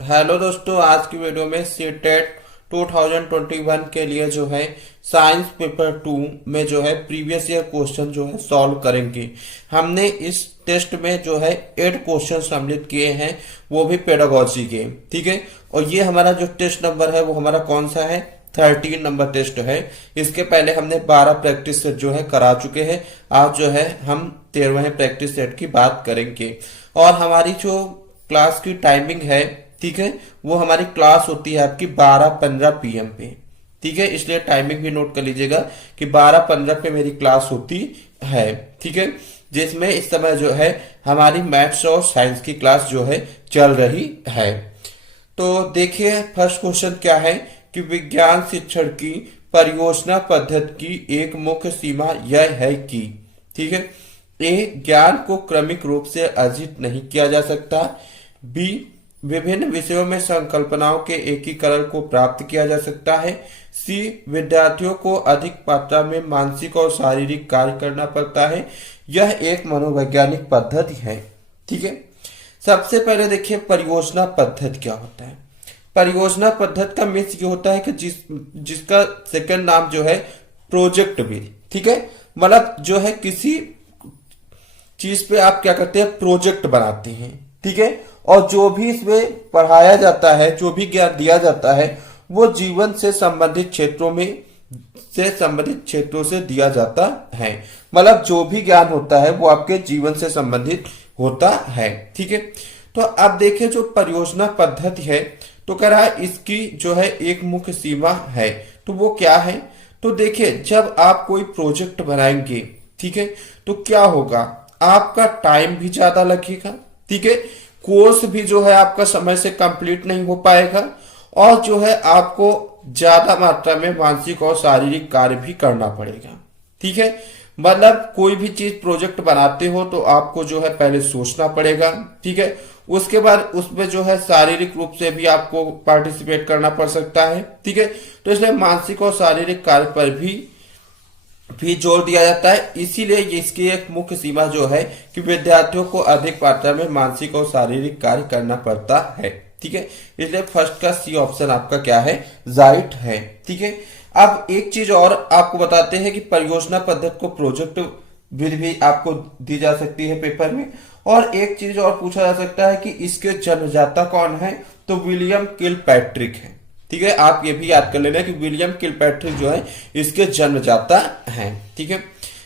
Hello दोस्तों, आज की वीडियो में सीटेट 2021 के लिए जो है साइंस पेपर 2 में जो है प्रीवियस ईयर क्वेश्चन जो है सॉल्व करेंगे। हमने इस टेस्ट में जो है 8 क्वेश्चन सम्मिलित किए हैं, वो भी पेडागोजी के। ठीक है, और ये हमारा जो टेस्ट नंबर है वो हमारा कौन सा है? 13 नंबर टेस्ट है। इसके पहले हमने 12 प्रैक्टिस सेट जो है करा चुके हैं। आज जो है हम 13वें प्रैक्टिस सेट की बात करेंगे। और हमारी जो क्लास की टाइमिंग है, ठीक है, वो हमारी क्लास होती है आपकी 12:15 PM पे। ठीक है, इसलिए टाइमिंग भी नोट कर लीजिएगा कि 12:15 पे मेरी क्लास होती है। ठीक है, जिसमें इस समय जो है हमारी मैथ्स और साइंस की क्लास जो है चल रही है। तो देखिए, फर्स्ट क्वेश्चन क्या है कि विज्ञान शिक्षण की परियोजना पद्धति की एक मुख्य सीमा यह है कि, ठीक है, ए, ज्ञान को क्रमिक रूप से अर्जित नहीं किया जा सकता। बी, विभिन्न विषयों में संकल्पनाओं के एकीकरण को प्राप्त किया जा सकता है। सी, विद्यार्थियों को अधिक मात्रा में मानसिक और शारीरिक कार्य करना पड़ता है। यह एक मनोवैज्ञानिक पद्धति है। ठीक है, सबसे पहले देखिए परियोजना पद्धति क्या होता है। परियोजना पद्धति का मीन्स ये होता है कि जिसका सेकंड नाम जो है प्रोजेक्ट भी। ठीक है, मतलब जो है किसी चीज पे आप क्या करते हैं, प्रोजेक्ट बनाते हैं। ठीक है, और जो भी इसमें पढ़ाया जाता है, जो भी ज्ञान दिया जाता है, वो जीवन से संबंधित क्षेत्रों से दिया जाता है। मतलब जो भी ज्ञान होता है वो आपके जीवन से संबंधित होता है। ठीक है, तो अब देखिए जो परियोजना पद्धति है, तो कह रहा है इसकी जो है एक मुख्य सीमा है। तो वो क्या है? तो देखिए, जब आप कोई प्रोजेक्ट बनाएंगे, ठीक है, तो क्या होगा, आपका टाइम भी ज्यादा लगेगा। ठीक है, कोर्स भी जो है आपका समय से कंप्लीट नहीं हो पाएगा, और जो है आपको ज्यादा मात्रा में मानसिक और शारीरिक कार्य भी करना पड़ेगा। ठीक है, मतलब कोई भी चीज प्रोजेक्ट बनाते हो तो आपको जो है पहले सोचना पड़ेगा। ठीक है, उसके बाद उसमें जो है शारीरिक रूप से भी आपको पार्टिसिपेट करना पड़ सकता है। ठीक है, तो इसलिए मानसिक और शारीरिक कार्य पर भी जोर दिया जाता है। इसीलिए इसकी एक मुख्य सीमा जो है कि विद्यार्थियों को अधिक मात्रा में मानसिक और शारीरिक कार्य करना पड़ता है। ठीक है, इसलिए फर्स्ट का सी ऑप्शन आपका क्या है, राइट है। ठीक है, अब एक चीज और आपको बताते हैं कि परियोजना पद्धति को प्रोजेक्ट विधि भी आपको दी जा सकती है पेपर में। और एक चीज और पूछा जा सकता है कि इसके जन्मदाता कौन है? तो विलियम किलपैट्रिक है। ठीक है, आप ये भी याद कर लेना कि विलियम किलपैट्रिक जो है इसके जन्मदाता हैं। ठीक है,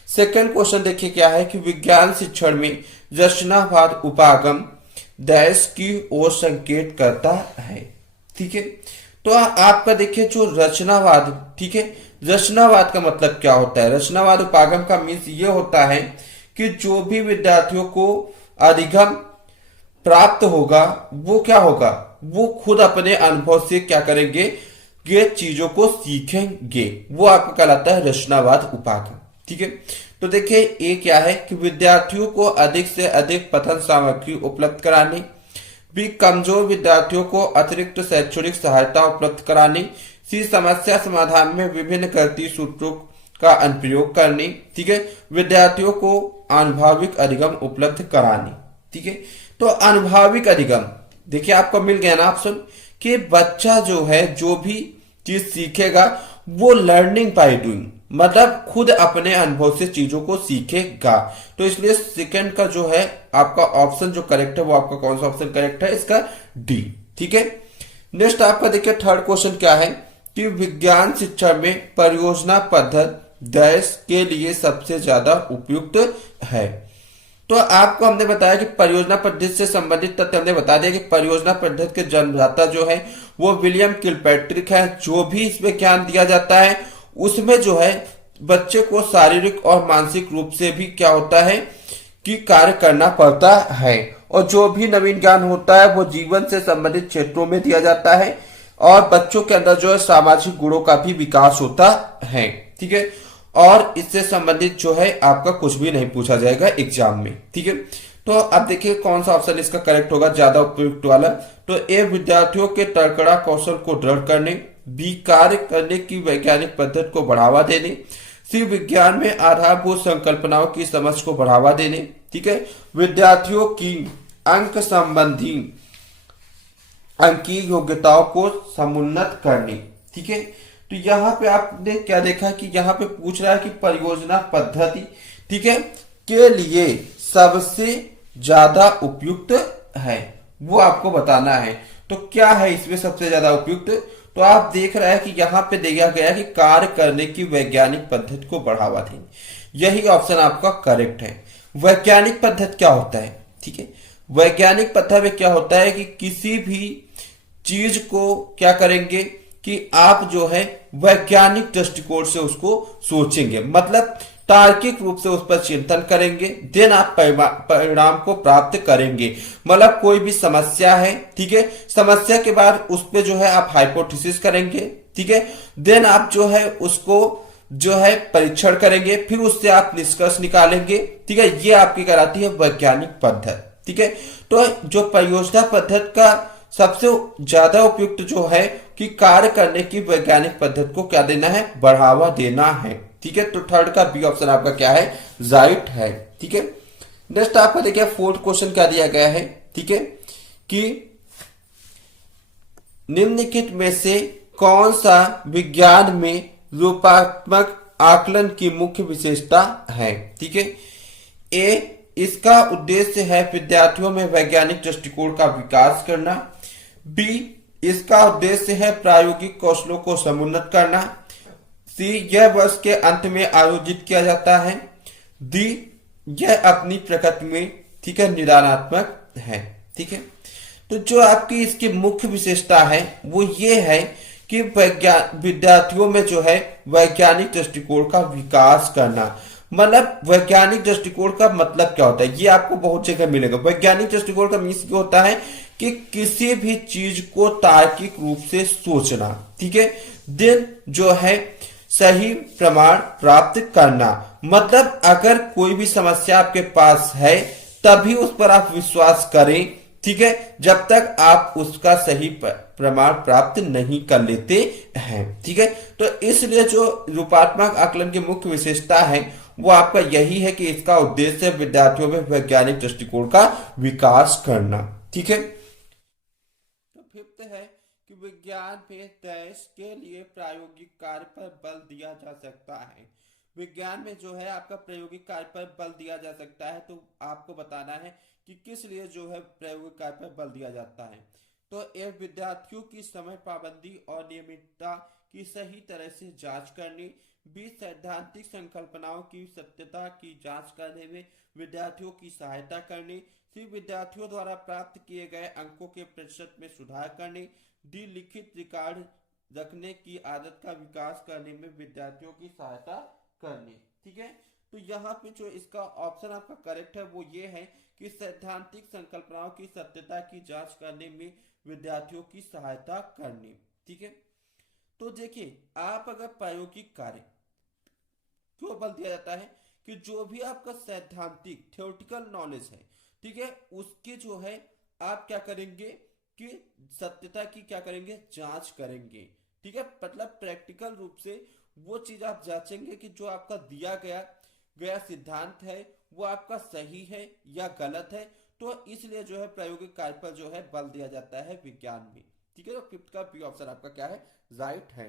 सेकंड क्वेश्चन देखिए क्या है कि विज्ञान शिक्षण में रचनावाद उपागम देश की ओर संकेत करता है। ठीक है, तो आपका देखिए जो रचनावाद, ठीक है, रचनावाद का मतलब क्या होता है? रचनावाद उपागम का मीन्स ये होता है कि जो भी विद्यार्थियों को अधिगम प्राप्त होगा वो क्या होगा, वो खुद अपने अनुभव से क्या करेंगे, ये चीजों को सीखेंगे। वो आपका कहलाता है रचनावाद उपागम। ठीक है, तो देखिए ये क्या है कि विद्यार्थियों को अधिक से अधिक पठन सामग्री उपलब्ध कराने। बी, कमजोर विद्यार्थियों को अतिरिक्त शैक्षणिक सहायता उपलब्ध कराने। सी, समस्या समाधान में विभिन्न गणितीय सूत्रों का अनुप्रयोग करने। ठीक है, विद्यार्थियों को आनुभविक अधिगम उपलब्ध कराने। ठीक है, तो अनुभविक अधिगम देखिए आपको मिल गया ना ऑप्शन कि बच्चा जो है जो भी चीज सीखेगा वो लर्निंग बाय डूइंग, मतलब खुद अपने अनुभव से चीजों को सीखेगा। तो इसलिए सेकंड का जो है आपका ऑप्शन जो करेक्ट है वो आपका कौन सा ऑप्शन करेक्ट है? इसका डी। ठीक है, नेक्स्ट आपका देखिए थर्ड क्वेश्चन क्या है कि विज्ञान शिक्षा में परियोजना पद्धति देश के लिए सबसे ज्यादा उपयुक्त है। तो आपको हमने बताया कि परियोजना पद्धति से संबंधित तथ्य हमने बता दिया कि परियोजना पद्धति के जन्मदाता जो है वो विलियम किलपैट्रिक है। जो भी इसमें ज्ञान दिया जाता है उसमें जो है बच्चे को शारीरिक और मानसिक रूप से भी क्या होता है कि कार्य करना पड़ता है। और जो भी नवीन ज्ञान होता है वो जीवन से संबंधित क्षेत्रों में दिया जाता है, और बच्चों के अंदर जो है सामाजिक गुणों का भी विकास होता है। ठीक है, और इससे संबंधित जो है आपका कुछ भी नहीं पूछा जाएगा एग्जाम में। ठीक है, तो अब देखिए कौन सा ऑप्शन इसका करेक्ट होगा, ज्यादा उपयुक्त वाला। तो ए, विद्यार्थियों के तर्कड़ा कौशल को दृढ़ करने। बी, कार्य करने की वैज्ञानिक पद्धति को बढ़ावा देने। सी, विज्ञान में आधारभूत संकल्पनाओं की समझ को बढ़ावा देने। ठीक है, विद्यार्थियों की अंक संबंधी अंकीय योग्यताओं को समुन्नत करनी। ठीक है, तो यहाँ पे आपने क्या देखा कि यहाँ पे पूछ रहा है कि परियोजना पद्धति, ठीक है, के लिए सबसे ज्यादा उपयुक्त है, वो आपको बताना है। तो क्या है इसमें सबसे ज्यादा उपयुक्त? तो आप देख रहे हैं कि यहाँ पे दिया गया है कि कार्य करने की वैज्ञानिक पद्धति को बढ़ावा देंगे। यही ऑप्शन आपका करेक्ट है। वैज्ञानिक पद्धति क्या होता है? ठीक है, वैज्ञानिक पद्धति में क्या होता है कि किसी भी चीज को क्या करेंगे कि आप जो है वैज्ञानिक दृष्टिकोण से उसको सोचेंगे, मतलब तार्किक रूप से उस पर चिंतन करेंगे, देन आप परिणाम को प्राप्त करेंगे। मतलब कोई भी समस्या है, ठीक है, समस्या के बाद उस पर जो है आप हाइपोथेसिस करेंगे, ठीक है, देन आप जो है उसको जो है परीक्षण करेंगे, फिर उससे आप निष्कर्ष निकालेंगे। ठीक है, ये आपकी कराती है वैज्ञानिक पद्धति। ठीक है, तो जो परियोजना पद्धति का सबसे ज्यादा उपयुक्त जो है कि कार्य करने की वैज्ञानिक पद्धति को क्या देना है? बढ़ावा देना है। ठीक है, तो थर्ड का बी ऑप्शन आपका क्या है? राइट है। ठीक है, नेक्स्ट आपका देखिए फोर्थ क्वेश्चन क्या दिया गया है। ठीक है, कि निम्नलिखित में से कौन सा विज्ञान में रूपात्मक आकलन की मुख्य विशेषता है? ठीक है, ए, इसका उद्देश्य है विद्यार्थियों में वैज्ञानिक दृष्टिकोण का विकास करना। बी, इसका उद्देश्य है प्रायोगिक कौशलों को समुन्नत करना। सी, यह वर्ष के अंत में आयोजित किया जाता है। डी, यह अपनी प्रकृति में, ठीक है, निदानात्मक है। ठीक है, तो जो आपकी इसकी मुख्य विशेषता है वो ये है कि विद्यार्थियों में जो है वैज्ञानिक दृष्टिकोण का विकास करना। मतलब वैज्ञानिक दृष्टिकोण का मतलब क्या होता है, ये आपको बहुत जगह मिलेगा। वैज्ञानिक दृष्टिकोण का मीन्स क्या होता है कि किसी भी चीज को तार्किक रूप से सोचना। ठीक है, देन जो है सही प्रमाण प्राप्त करना। मतलब अगर कोई भी समस्या आपके पास है तभी उस पर आप विश्वास करें, ठीक है, जब तक आप उसका सही प्रमाण प्राप्त नहीं कर लेते हैं। ठीक है, तो इसलिए जो रूपात्मक आकलन की मुख्य विशेषता है वो आपका यही है कि इसका उद्देश्य विद्यार्थियों में वैज्ञानिक दृष्टिकोण का विकास करना। ठीक है, तो फिफ्थ है कि विज्ञान में देश के लिए प्रायोगिक कार्य पर बल दिया जा सकता है। विज्ञान में जो है आपका प्रायोगिक कार्य पर बल दिया जा सकता है, तो आपको बताना है कि किस लिए जो है प्रायोगिक कार्य पर बल दिया जाता है। तो ये विद्यार्थियों की समय पाबंदी और नियमितता की सही तरह से जांच करनी। बी, सैद्धांतिक संकल्पनाओं की सत्यता की जांच करने में विद्यार्थियों की सहायता करनी। सी, विद्यार्थियों द्वारा प्राप्त किए गए अंकों के प्रतिशत में सुधार करने। डी, लिखित रिकॉर्ड रखने की आदत का विकास करने में विद्यार्थियों की सहायता करनी। ठीक है, तो यहाँ पे जो इसका ऑप्शन आपका करेक्ट है वो ये है कि सैद्धांतिक संकल्पनाओं की सत्यता की जांच करने में विद्यार्थियों की सहायता करनी। ठीक है, तो देखिए आप अगर प्रायोगिक कार्य क्यों बल दिया जाता है कि जो भी आपका सैद्धांतिक थ्योरेटिकल नॉलेज है, ठीक है, उसके जो है आप क्या करेंगे कि सत्यता की क्या करेंगे? जांच करेंगे। ठीक है, मतलब प्रैक्टिकल रूप से वो चीज आप जांचेंगे कि जो आपका दिया गया गया सिद्धांत है वो आपका सही है या गलत है। तो इसलिए जो है प्रायोगिक कार्य पर जो है बल दिया जाता है विज्ञान में। ठीक है, तो फिफ्थ का बी ऑप्शन आपका क्या है? राइट है।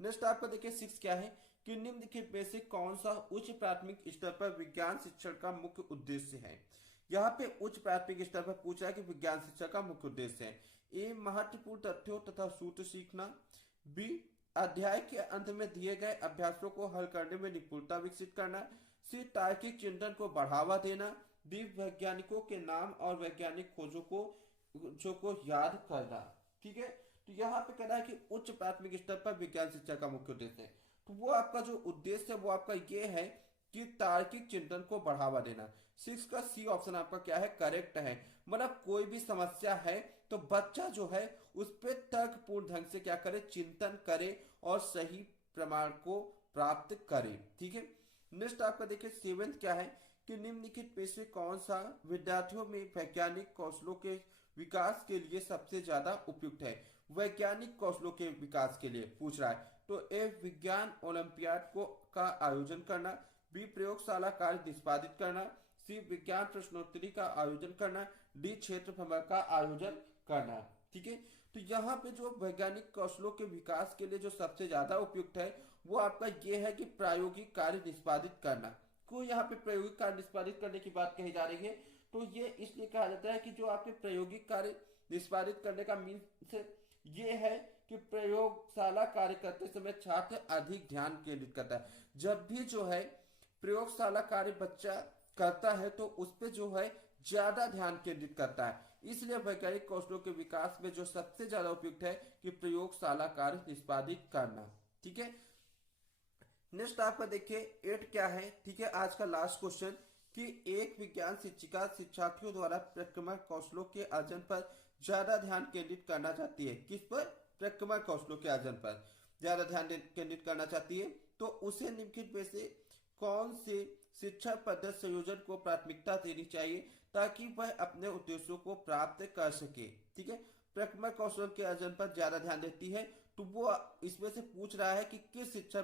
नेक्स्ट आपका देखिए सिक्स क्या है कि निम्नलिखित में से कौन सा उच्च प्राथमिक स्तर पर विज्ञान शिक्षण का मुख्य उद्देश्य है? यहाँ पे उच्च प्राथमिक स्तर पर पूछ रहा है कि विज्ञान शिक्षा का मुख्य उद्देश्य है। ए, महत्वपूर्ण तथ्यों तथा सूत्र सीखना। बी, अध्याय के अंत में दिए गए अभ्यासों को हल करने में निपुणता विकसित करना। सी, तार्किक चिंतन को बढ़ावा देना। डी, वैज्ञानिकों के नाम और वैज्ञानिक खोजों को याद करना। ठीक है, तो यहाँ पे कहना है कि उच्च प्राथमिक स्तर पर विज्ञान शिक्षा का मुख्य उद्देश्य है, तो वो आपका जो उद्देश्य है वो आपका ये है कि तार्किक चिंतन को बढ़ावा देना। सिक्स का सी ऑप्शन आपका क्या है? करेक्ट है। मतलब कोई भी समस्या है तो बच्चा जो है उस पर तर्कपूर्ण ढंग से क्या करे? चिंतन करे और सही प्रमाण को प्राप्त करे। ठीक है, नेक्स्ट आपका देखिए सेवेंथ क्या है कि निम्नलिखित में से कौन सा विद्यार्थियों में वैज्ञानिक कौशलों के विकास के लिए सबसे ज्यादा उपयुक्त है? वैज्ञानिक कौशलों के विकास के लिए पूछ रहा है। तो ए, विज्ञान ओलंपियाड का आयोजन करना। बी, प्रयोगशाला कार्य निष्पादित करना। सी, विज्ञान प्रश्नोत्तरी का आयोजन करना। डी, क्षेत्र भ्रमण का आयोजन करना। ठीक है। तो यहाँ पे जो वैज्ञानिक कौशलों के विकास के लिए जो सबसे ज्यादा उपयुक्त है वो आपका ये है कि प्रायोगिक कार्य निष्पादित करना। क्यों यहाँ पे प्रायोगिक कार्य निष्पादित करने की बात कही जा रही है, तो ये इसलिए कहा जाता है कि जो आपके प्रायोगिक कार्य निष्पादित करने का मीन्स ये है कि प्रयोगशाला कार्य करते समय छात्र अधिक ध्यान केंद्रित करता है। जब भी जो है प्रयोगशाला कार्य बच्चा करता है तो उस पे जो है ज्यादा ध्यान केंद्रित करता है, इसलिए वैज्ञानिक कौशलों के विकास में जो सबसे ज्यादा उपयुक्त है कि प्रयोगशाला कार्य निष्पादित करना। ठीक है। नेक्स्ट आपका देखिए 8 क्या है, ठीक है, आज का लास्ट क्वेश्चन कि एक विज्ञान शिक्षिका शिक्षार्थियों द्वारा प्रक्रमण कौशलों के अर्जन पर ज्यादा ध्यान केंद्रित करना चाहती है। किस पर? प्रक्रमण कौशलों के अर्जन पर ज्यादा ध्यान केंद्रित करना चाहती है। तो उसे निम्नलिखित में से कौन से शिक्षा पद्धति संयोजन को प्राथमिकता देनी चाहिए ताकि वह अपने उद्देश्यों को प्राप्त कर सके। ठीक है। प्रक्रमण कौशल के अर्जन पर ज्यादा ध्यान देती है, तो वो इसमें से पूछ रहा है कि किस शिक्षा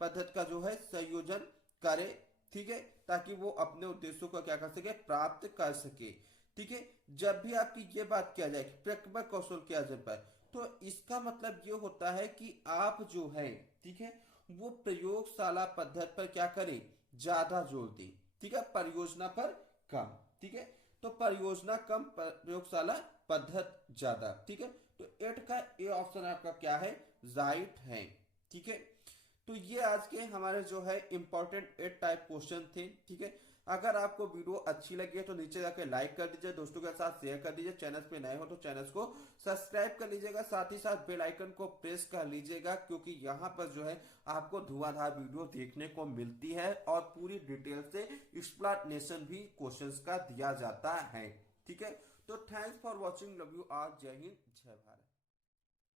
पद्धति का जो है संयोजन करे, ठीक है, ताकि वो अपने उद्देश्यों को क्या कर सके, प्राप्त कर सके। ठीक है। जब भी आपकी ये बात किया जाए प्रक्रमण कौशल के अर्जन पर, तो इसका मतलब ये होता है कि आप जो है, ठीक है, वो प्रयोगशाला पद्धति पर क्या करें, ज्यादा जोर दें। ठीक है। परियोजना पर कम। ठीक है। तो परियोजना कम, प्रयोगशाला पद्धति ज्यादा। ठीक है। तो 8 का ए ऑप्शन आपका क्या है, राइट है। ठीक है। तो ये आज के हमारे जो है इंपॉर्टेंट 8 टाइप क्वेश्चन थे। ठीक है। अगर आपको वीडियो अच्छी लगी है तो नीचे जाके लाइक कर दीजिए, दोस्तों के साथ शेयर कर दीजिए, चैनल पे नए हो तो चैनल को सब्सक्राइब कर लीजिएगा, साथ ही साथ बेल आइकन को प्रेस कर लीजिएगा, क्योंकि यहाँ पर जो है आपको धुआंधार वीडियो देखने को मिलती है और पूरी डिटेल से एक्सप्लेनेशन भी क्वेश्चंस का दिया जाता है। ठीक है। तो thanks for watching, love you all, जय हिंद, जय भारत।